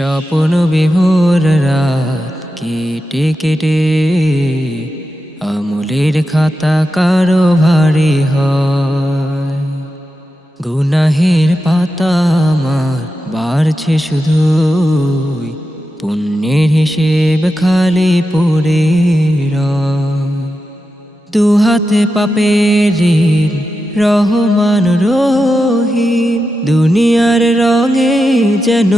স্বপ্ন বিভোর রাত কেটে কেটে আমলের খাতা কারও ভারী হয়। গুনাহের পাতা আমার বাড়ছে শুধুই, পুণ্যের হিসেব খালি পড়ে রয়। দু হাতে পাপের রহমান রহিম, দুনিয়ার রঙে যেন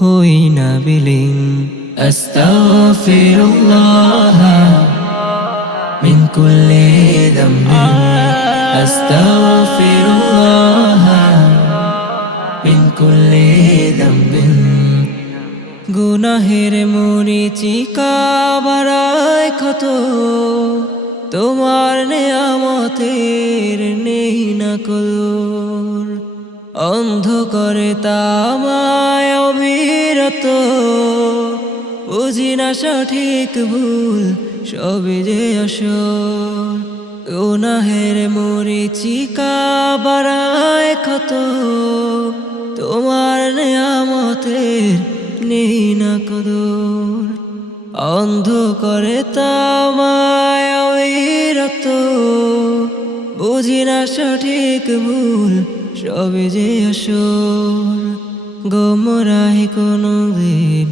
হই না বিলিং আস্তাগফিরুল্লাহ মিন কুল্লি দম্বি আস্তাগফিরুল্লাহ গুনাহের মরিচিকা বাড়ায় কত তোমার নেয়ামতের নেই না কদর। অন্ধ করে তামায় অবিরত। বুঝি না সঠিক ভুল, সবই যে আসর গুনাহের মরিচিকা বাড়ায় ক্ষত। তোমার নেয়ামতের নেই না কদর। অন্ধ করে তামায় অবিরত বুঝি না সঠিক ভুল সবে যে আসর গোমরাহি কোনো দিন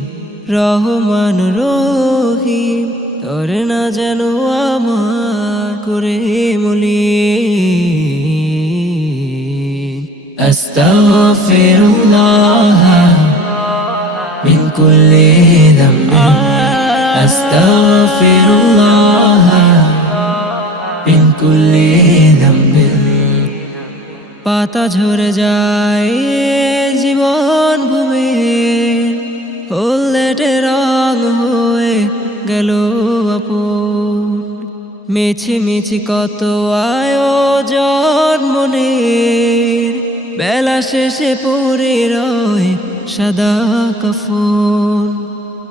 রহমান রহিম তোর না যেন আমার করে মলি আস্তাগফিরুল্লাহ من كل ذنب أستغفر الله من كل ذنب পাতা ঝরে যায় জীবন ভূমি হলদেটে রং হয়ে গেল আপন মিছি মিছি কত আয়োজন মনের বেলা শেষে পড়ে রয় সাদা কাফন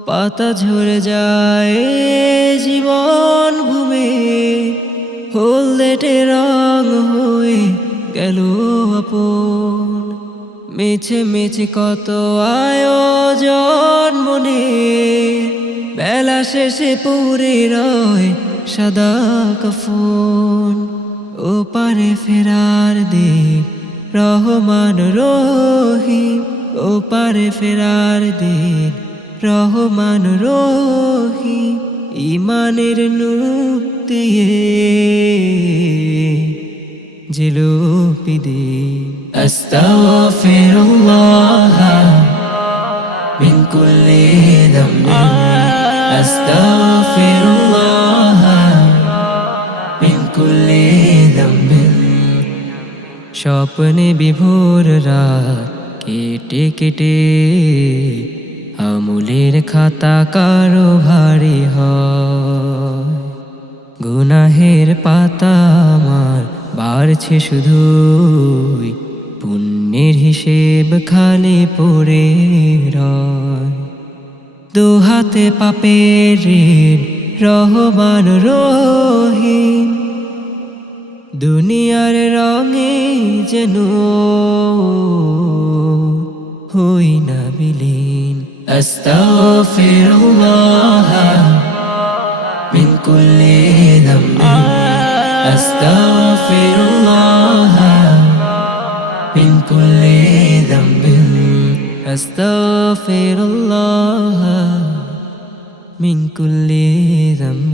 পাতা ঝরে যায় জীবন ভূমে হলদেটে রং হয়ে গেল আপন। মেছে মিছে কত আয়োজন মনে। বেলা শেষে পুরে রয় সাদা কাফন। ও পারে ফেরার দে রহমান রহিম। ও পারে ফেরার দিন রহমান রহিম ইমানের নূর দিয়ে জিলুপি দিন আস্তাগফিরুল্লাহ من كل ذنب أستغفر الله من كل ذنب স্বপ্নে বিভোর রাত কেটে কেটে আমুলের খাতা কারও ভারী হয়। গুনাহের পাতা আমার বাড়ছে শুধুই, পুণ্যের হিসেব খালি পড়ে রয়। দু হাতে পাপের ঋণ, রহমান রহিম। দুনিয়ার রঙে যেন হই না বিলীন أستغفر الله من كل ذنب. أستغفر الله من كل ذنب. أستغفر الله من كل ذنب.